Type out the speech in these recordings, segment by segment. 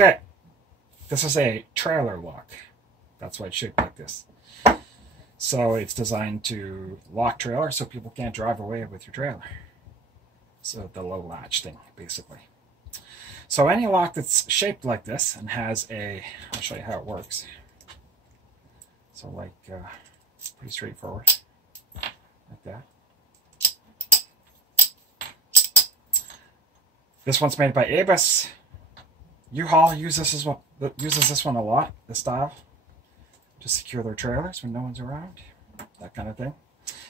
Okay, this is a trailer lock. That's why it's shaped like this. So it's designed to lock trailer so people can't drive away with your trailer. So the low latch thing, basically. So any lock that's shaped like this and has a, I'll show you how it works. So like, pretty straightforward, like that. This one's made by Abus. U-Haul uses this one a lot, this style, to secure their trailers when no one's around, that kind of thing.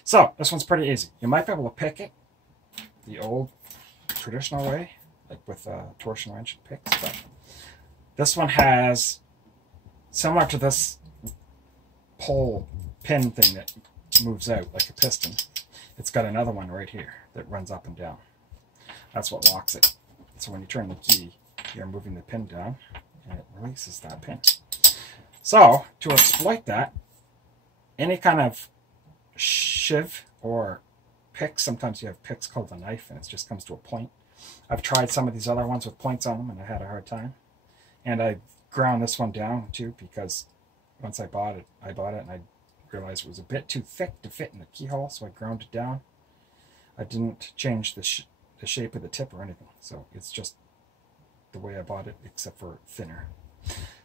So this one's pretty easy. You might be able to pick it the old traditional way, like with a torsion wrench and picks, but this one has, similar to this pole pin thing that moves out like a piston, it's got another one right here that runs up and down. That's what locks it. So when you turn the key, you're moving the pin down and it releases that pin. So to exploit that, any kind of shiv or pick, sometimes you have picks called a knife and it just comes to a point. I've tried some of these other ones with points on them and I had a hard time. And I ground this one down too, because once I bought it and I realized it was a bit too thick to fit in the keyhole, so I ground it down. I didn't change the shape of the tip or anything, so it's just the way I bought it, except for thinner.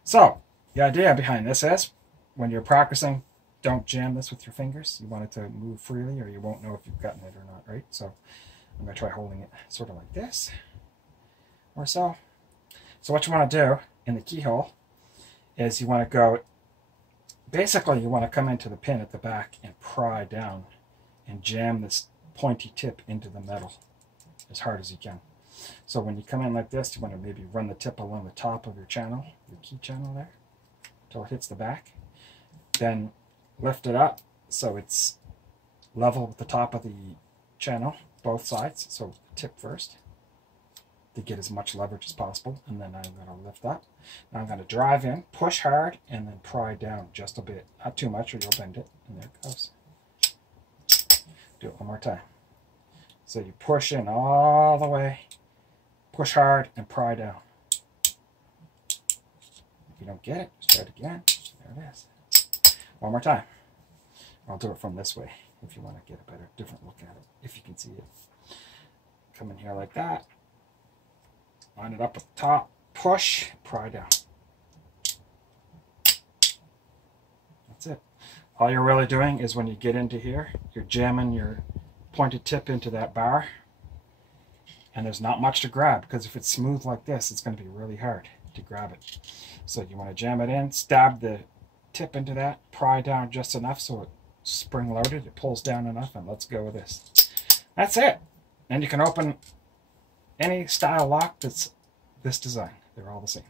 So the idea behind this is, when you're practicing, don't jam this with your fingers. You want it to move freely or you won't know if you've gotten it or not, right? So I'm going to try holding it sort of like this or so. So what you want to do in the keyhole is you want to go, basically you want to come into the pin at the back and pry down and jam this pointy tip into the metal as hard as you can. So when you come in like this, you want to maybe run the tip along the top of your channel, your key channel there, until it hits the back. Then lift it up so it's level with the top of the channel, both sides. So tip first to get as much leverage as possible. And then I'm going to lift up. Now I'm going to drive in, push hard, and then pry down just a bit. Not too much or you'll bend it. And there it goes. Do it one more time. So you push in all the way, push hard, and pry down. If you don't get it, just try it again. There it is. One more time. I'll do it from this way if you want to get a better, different look at it, if you can see it. Come in here like that. Line it up at the top, push, pry down. That's it. All you're really doing is when you get into here, you're jamming your pointed tip into that bar, and there's not much to grab, because if it's smooth like this, it's going to be really hard to grab it. So you want to jam it in, stab the tip into that, pry down just enough so it's spring loaded, it pulls down enough, and let's go with this. That's it. And you can open any style lock that's this design. They're all the same.